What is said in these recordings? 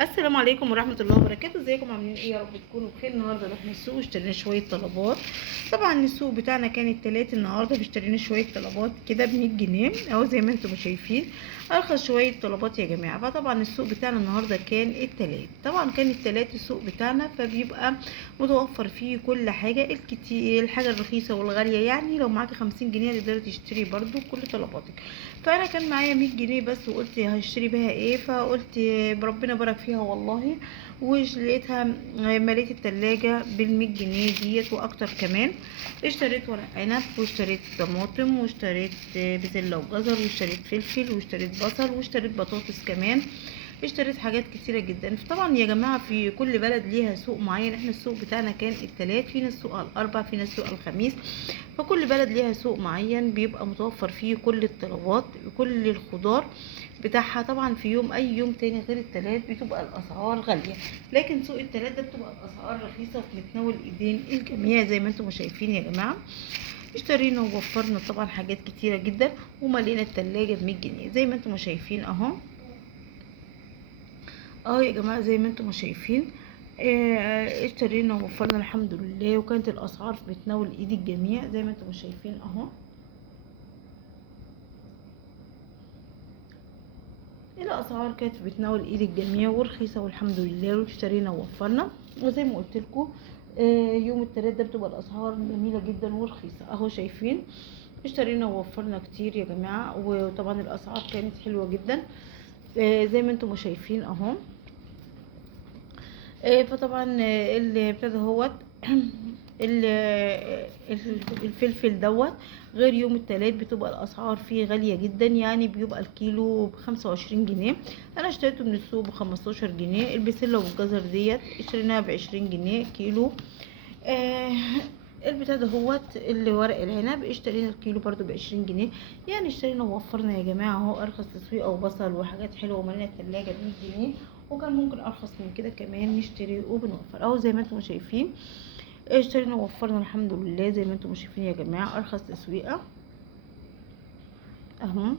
السلام عليكم ورحمه الله وبركاته. ازيكم عاملين ايه؟ يا رب تكونوا بخير. النهارده رحنا السوق واشترينا شويه طلبات. طبعا السوق بتاعنا كان التلات، النهارده اشترينا شويه طلبات كده ب100 جنيه اهو زي ما انتم شايفين، ارخص شويه طلبات يا جماعه. فطبعا السوق بتاعنا النهارده كان التلات، طبعا كان التلات السوق بتاعنا، فبيبقى متوفر فيه كل حاجه، الكتير الحاجه الرخيصه والغاليه. يعني لو معاكي 50 جنيه تقدري تشتري برضو كل طلباتك. فانا كان معايا 100 جنيه بس، وقلت هشتري بيها ايه، فقلت ربنا بارك فيها والله. ولقيتها مليت التلاجة بال100 جنيه ديت واكتر كمان. اشتريت ورق عنب، واشتريت طماطم، واشتريت بسلة وجزر، واشتريت فلفل، واشتريت بصل، واشتريت بطاطس كمان. اشتريت حاجات كتيرة جدا. طبعا يا جماعة في كل بلد ليها سوق معين، احنا السوق بتاعنا كان التلات، في ناس سوق الاربع، في ناس سوق الخميس. فكل بلد ليها سوق معين بيبقى متوفر فيه كل الطلبات، كل الخضار بتاعها. طبعا في يوم اي يوم تاني غير التلات بتبقى الاسعار غالية، لكن سوق التلات ده بتبقى الاسعار رخيصة وفي متناول ايدين الجميع زي ما انتم شايفين يا جماعة. اشترينا ووفرنا طبعا حاجات كتيرة جدا، وملينا التلاجة ب100 جنيه زي ما انتم شايفين اهو. يا جماعة زي ما انتم شايفين. اشترينا ووفرنا الحمد لله، وكانت الاسعار في متناول ايد الجميع زي ما انتم شايفين اهو. الاسعار كانت بتناول ايد الجميع ورخيصه والحمد لله، واشترينا ووفرنا. وزي ما قلت لكم يوم التلات ده بتبقى الاسعار جميله جدا ورخيصه اهو شايفين. اشترينا ووفرنا كتير يا جماعه، وطبعا الاسعار كانت حلوه جدا زي ما انتم شايفين اهو. فطبعا اللي ابتدى هوت الفلفل دوت غير يوم التلات بتبقى الاسعار فيه غالية جدا، يعني بيبقى الكيلو ب25 جنيه. انا اشتريته من السوق ب15 جنيه. البسلة والجزر ديت اشتريناها ب20 جنيه كيلو. آه البتاع ده هوت اللي ورق العنب اشترينا الكيلو برضو ب20 جنيه. يعني اشترينا ووفرنا يا جماعة اهو، ارخص تسويقة وبصل وحاجات حلوة ومالنا التلاجة ب100 جنيه. وكان ممكن ارخص من كده كمان نشتري وبنوفر اهو زي ما انتم شايفين. اشترينا ووفرنا الحمد لله زي ما انتم شايفين يا جماعة، ارخص تسويقة اهو.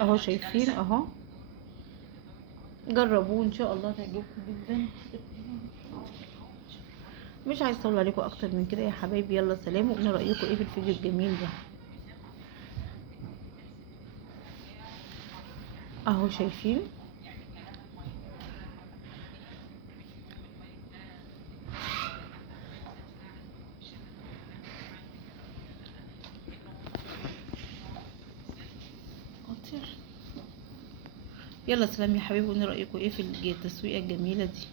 اهو شايفين اهو، جربوه ان شاء الله تعجبكم جدا. مش عايز اطول عليكم اكتر من كده يا حبايبي، يلا سلام، وقولوا رايكم ايه في الفيديو الجميل ده. اهو شايفين يلا سلام يا حبايبي، وقولوا رايكم ايه في التسويقه الجميله دي.